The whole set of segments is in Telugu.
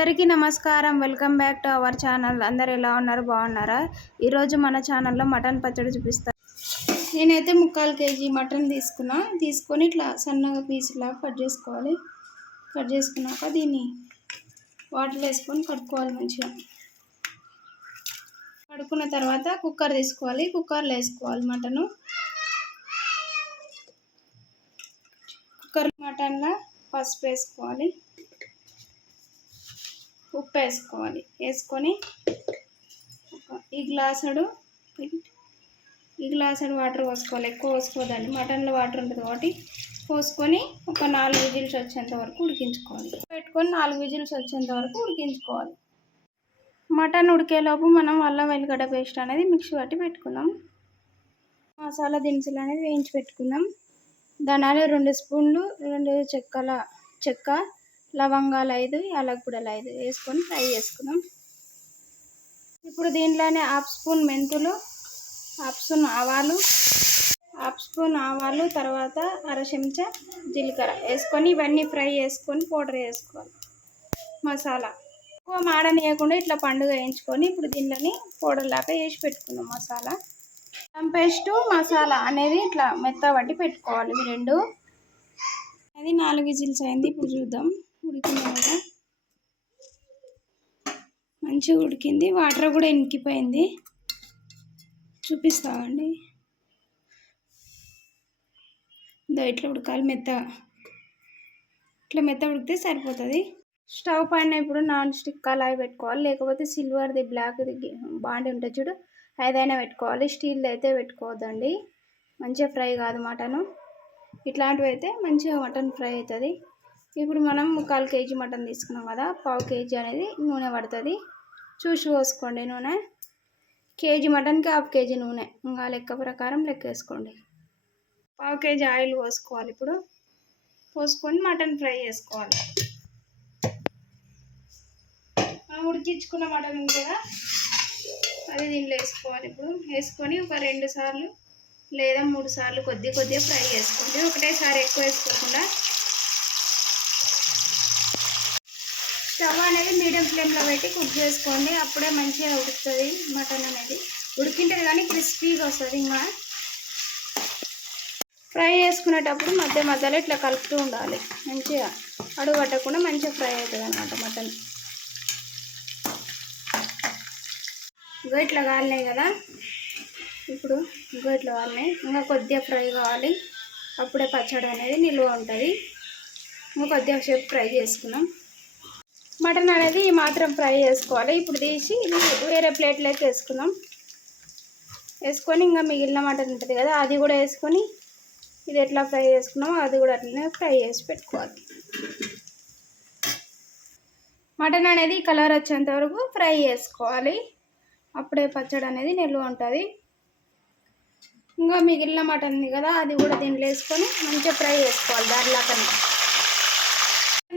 అందరికీ నమస్కారం. Welcome back to our channel. అందరు ఎలా ఉన్నారు? బాగున్నారా? ఈరోజు మన ఛానల్లో మటన్ పచ్చడి చూపిస్తాను. నేనైతే 3/4 kg మటన్ తీసుకొని ఇట్లా సన్నగా పీసులా కట్ చేసుకోవాలి. కట్ చేసుకున్నాక దీన్ని వాటర్ వేసుకొని కడుక్కోవాలి. మంచిగా కడుక్కున్న తర్వాత కుక్కర్ తీసుకోవాలి. కుక్కర్లో వేసుకోవాలి మటను. కుక్కర్ మటన్లో పసుపు వేసుకోవాలి, ఉప్పు వేసుకోవాలి. వేసుకొని ఈ గ్లాసుడు వాటర్ పోసుకోవాలి. ఎక్కువ పోసుకోవద్దండి, మటన్లో వాటర్ ఉంటుంది కాబట్టి. పోసుకొని ఒక 4 విజిల్స్ వచ్చేంత వరకు ఉడికించుకోవాలి. పెట్టుకొని 4 విజిల్స్ వచ్చేంత వరకు ఉడికించుకోవాలి. మటన్ ఉడికేలోపు మనం అల్లం వెల్లిగడ్డ పేస్ట్ అనేది మిక్సీ పట్టి పెట్టుకుందాం. మసాలా దినుసులు అనేది వేయించి పెట్టుకుందాం. ధనియాలు 2 స్పూన్లు, 2 చెక్క, లవంగాలు 5, యాలకులు 5 వేసుకొని ఫ్రై చేసుకుందాం. ఇప్పుడు దీంట్లోనే 1/2 స్పూన్ మెంతులు, 1/2 స్పూన్ ఆవాలు, తర్వాత 1/2 చెంచా జీలకర్ర వేసుకొని ఇవన్నీ ఫ్రై చేసుకొని పౌడర్ వేసుకోవాలి. మసాలా ఎక్కువ మాడనీయకుండా ఇట్లా పండుగ వేయించుకొని ఇప్పుడు దీంట్లోని పౌడర్ లాగా వేసి పెట్టుకుందాం. మసాలా పేస్టు మసాలా అనేది ఇట్లా మెత్తబట్టి పెట్టుకోవాలి. ఇవి రెండు అది 4 విజిల్స్ అయింది. ఇప్పుడు చూద్దాం ఉడికింది కదా, మంచిగా ఉడికింది. వాటర్ కూడా ఇంకిపోయింది. చూపిస్తామండి. ఇట్లా ఉడకాలి మెత్తగా. ఇట్లా మెత్తగా ఉడికితే సరిపోతుంది. స్టవ్ పైన ఇప్పుడు నాన్ స్టిక్ కళాయి పెట్టుకోవాలి, లేకపోతే సిల్వర్ది బ్లాక్ది బాండి ఉంటుంది చూడు, ఏదైనా పెట్టుకోవాలి. స్టీల్ది అయితే పెట్టుకోవద్దండి, మంచిగా ఫ్రై కాదు మటను. ఇట్లాంటివి అయితే మంచిగా మటన్ ఫ్రై అవుతుంది. ఇప్పుడు మనం 1/4 kg మటన్ తీసుకున్నాం కదా, 1/2 kg అనేది నూనె పడుతుంది. చూసి పోసుకోండి నూనె. కేజీ మటన్కి 1/2 kg నూనె, ఇంకా లెక్క ప్రకారం లెక్క వేసుకోండి. 1/2 kg ఆయిల్ పోసుకోవాలి. ఇప్పుడు పోసుకొని మటన్ ఫ్రై చేసుకోవాలి. మనం ఉడికించుకున్న మటన్ ఉంది కదా, అది దీనిలో వేసుకోవాలి. ఇప్పుడు వేసుకొని ఒక 2 సార్లు లేదా 3 సార్లు కొద్దిగా ఫ్రై చేసుకోండి. ఒకటేసారి ఎక్కువ వేసుకోకుండా. స్టవ్ అనేది మీడియం ఫ్లేమ్లో పెట్టి కుక్ చేసుకోండి. అప్పుడే మంచిగా ఉడుకుతుంది మటన్ అనేది. ఉడికింటుంది కానీ క్రిస్పీగా వస్తుంది. ఇంకా ఫ్రై చేసుకునేటప్పుడు మధ్యలో ఇట్లా కలుపుతూ ఉండాలి. మంచిగా అడుగు పట్టకుండా మంచిగా ఫ్రై అవుతుంది అన్నమాట మటన్. ఇట్లా కాలినాయి కదా, ఇప్పుడు ఇట్లా కాలినాయి. ఇంకా కొద్దిగా ఫ్రై కావాలి, అప్పుడే పచ్చడి అనేది నిల్వ ఉంటుంది. ఇంకా కొద్దిగా సేపు ఫ్రై చేసుకున్నాం. మటన్ అనేది ఈ మాత్రం ఫ్రై చేసుకోవాలి. ఇప్పుడు తీసి ఇది వేరే ప్లేట్లోకి వేసుకుందాం. వేసుకొని ఇంకా మిగిలిన మటన్ ఉంటుంది కదా, అది కూడా వేసుకొని ఇది ఎట్లా ఫ్రై చేసుకున్నామో అది కూడా అట్లనే ఫ్రై చేసి పెట్టుకోవాలి. మటన్ అనేది కలర్ వచ్చేంత వరకు ఫ్రై చేసుకోవాలి, అప్పుడే పచ్చడి అనేది నిల్వ ఉంటుంది. ఇంకా మిగిలిన మటన్ ఉంది కదా, అది కూడా దీంట్లో వేసుకొని మంచిగా ఫ్రై చేసుకోవాలి. దానిలాగానే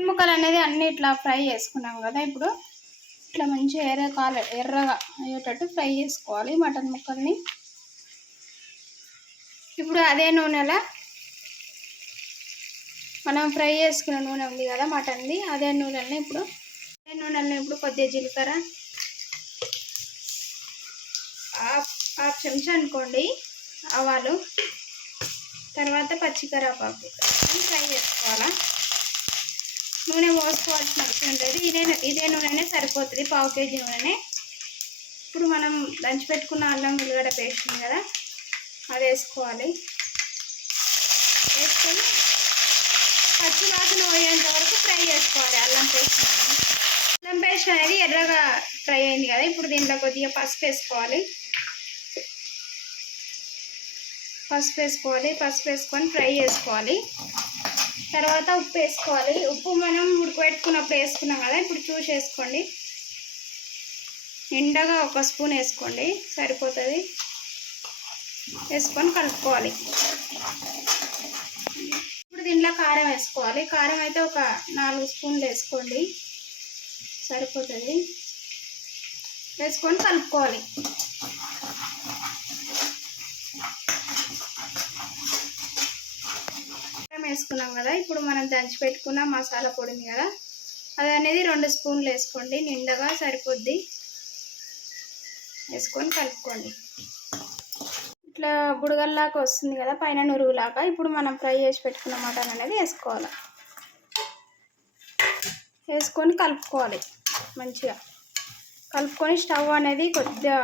ముక్కలు అనేది అన్నీ ఇట్లా ఫ్రై చేసుకున్నాం కదా, ఇప్పుడు ఇట్లా మంచిగా ఎర్రగా అయ్యేటట్టు ఫ్రై చేసుకోవాలి మటన్ ముక్కల్ని. ఇప్పుడు అదే నూనెలో మనం ఫ్రై చేసుకున్న నూనె ఉంది కదా మటన్ది, అదే నూనెలని ఇప్పుడు కొద్దిగా జీలకర్ర, 1/2 చెంచా అనుకోండి ఆవాలు, తర్వాత పచ్చికరేపాకు ఫ్రై చేసుకోవాలా. నూనె పోసుకోవాల్సిన అవసరం లేదు, ఇదే నూనెనే సరిపోతుంది. 1/2 kg నూనెనే. ఇప్పుడు మనం దంచి పెట్టుకున్న అల్లం వెల్లిగడ్డ పేస్ట్ ఉంది కదా, అది వేసుకోవాలి. వేసుకొని పచ్చి వాసన పోయేంత వరకు ఫ్రై చేసుకోవాలి. అల్లం పేస్ట్ అనేది ఎర్రగా ఫ్రై అయింది కదా, ఇప్పుడు దీంట్లో కొద్దిగా పసుపు వేసుకోవాలి. పసుపు వేసుకొని ఫ్రై చేసుకోవాలి. తర్వాత ఉప్పు వేసుకోవాలి. ఉప్పు మనం ఉడకబెట్టుకున్నప్పుడు వేసుకున్నాం కదా, ఇప్పుడు చూసి వేసుకోండి. నిండగా 1 స్పూన్ వేసుకోండి, సరిపోతుంది. వేసుకొని కలుపుకోవాలి. ఇప్పుడు దీంట్లో కారం వేసుకోవాలి. కారం అయితే ఒక 4 స్పూన్లు వేసుకోండి, సరిపోతుంది. వేసుకొని కలుపుకోవాలి. వేసుకున్నాం కదా, ఇప్పుడు మనం దంచి పెట్టుకున్న మసాలా పొడి ఉంది కదా, అది అనేది 2 స్పూన్లు వేసుకోండి, నిండగా సరిపోద్ది. వేసుకొని కలుపుకోండి. ఇట్లా బుడగల్లాగా వస్తుంది కదా, పైన నురుగులాగా. ఇప్పుడు మనం ఫ్రై చేసి పెట్టుకున్న మటన్ అనేది వేసుకోవాలి. వేసుకొని కలుపుకోవాలి మంచిగా. కలుపుకొని స్టవ్ అనేది కొద్దిగా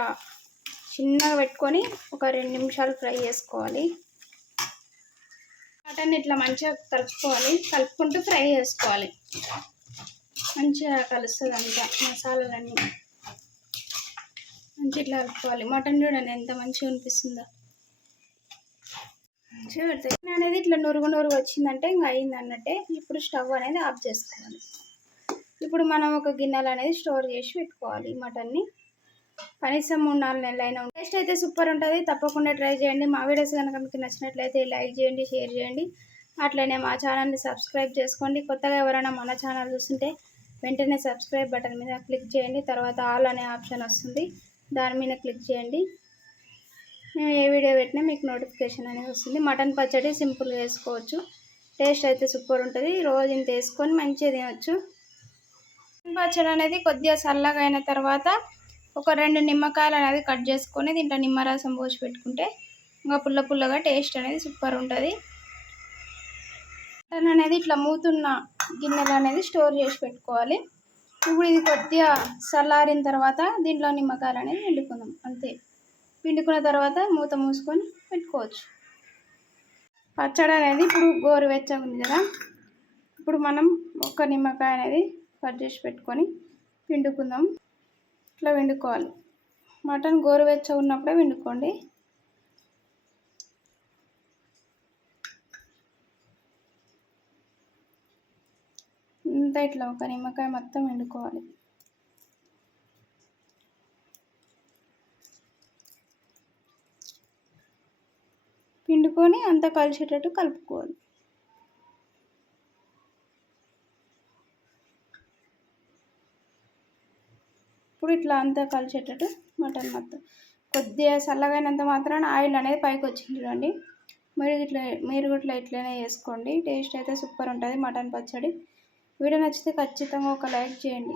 చిన్నగా పెట్టుకొని ఒక 2 నిమిషాలు ఫ్రై చేసుకోవాలి. మటన్ ఇట్లా మంచిగా కలుపుకోవాలి. కలుపుకుంటూ ఫ్రై చేసుకోవాలి. మంచిగా కలుస్తుంది అంతా మసాలాలన్నీ. మంచిగా ఇట్లా కలుపుకోవాలి. మటన్ చూడండి ఎంత మంచిగా అనిపిస్తుందో. చూడండి అనేది ఇట్లా నురుగు వచ్చిందంటే ఇంకా అయింది అన్నట్టే. ఇప్పుడు స్టవ్ అనేది ఆఫ్ చేసుకోవాలి. ఇప్పుడు మనం ఒక గిన్నెలు అనేది స్టోర్ చేసి పెట్టుకోవాలి మటన్ని. కనీసం 3-4 నెలలు అయినా ఉంటుంది. టేస్ట్ అయితే సూపర్ ఉంటుంది. తప్పకుండా ట్రై చేయండి. మా వీడియోస్ కనుక మీకు నచ్చినట్లయితే లైక్ చేయండి, షేర్ చేయండి. అట్లనే మా ఛానల్ని సబ్స్క్రైబ్ చేసుకోండి. కొత్తగా ఎవరైనా మన ఛానల్ చూస్తుంటే వెంటనే సబ్స్క్రైబ్ బటన్ మీద క్లిక్ చేయండి. తర్వాత ఆల్ అనే ఆప్షన్ వస్తుంది, దాని మీద క్లిక్ చేయండి. మేము ఏ వీడియో పెట్టినా మీకు నోటిఫికేషన్ అనేది వస్తుంది. మటన్ పచ్చడి సింపుల్గా వేసుకోవచ్చు. టేస్ట్ అయితే సూపర్ ఉంటుంది. రోజు ఇంత వేసుకొని మంచిగా తినవచ్చు. మటన్ పచ్చడి అనేది కొద్దిగా చల్లగా అయిన తర్వాత ఒక 2 నిమ్మకాయలు అనేది కట్ చేసుకొని దీంట్లో నిమ్మరసం పోసి పెట్టుకుంటే ఇంకా పుల్లగా టేస్ట్ అనేది సూపర్ ఉంటుంది. మటన్ అనేది ఇట్లా మూతున్న గిన్నెలు అనేది స్టోర్ చేసి పెట్టుకోవాలి. ఇప్పుడు ఇది కొద్దిగా చల్లారిన తర్వాత దీంట్లో నిమ్మకాయలు అనేది పిండుకుందాం. అంతే. పిండుకున్న తర్వాత మూత మూసుకొని పెట్టుకోవచ్చు. పచ్చడి అనేది ఇప్పుడు గోరువెచ్చగా ఉంది కదా, ఇప్పుడు మనం ఒక నిమ్మకాయ అనేది కట్ చేసి పెట్టుకొని పిండుకుందాం. ఇట్లా పిండుకోవాలి. మటన్ గోరువెచ్చగా ఉన్నప్పుడే పిండుకోండి. ఇంత ఇట్లా ఒక నిమ్మకాయ మొత్తం పిండుకోవాలి. పిండుకొని అంతా కలిసేటట్టు కలుపుకోవాలి. ఇప్పుడు ఇట్లా అంతా కలిసేటట్టు మటన్ మొత్తం కొద్దిగా చల్లగైనంత మాత్రాన ఆయిల్ అనేది పైకి వచ్చింది చూడండి. మీరు ఇట్లా ఇట్లనే చేసుకోండి. టేస్ట్ అయితే సూపర్ ఉంటుంది మటన్ పచ్చడి. వీడియో నచ్చితే ఖచ్చితంగా ఒక లైక్ చేయండి.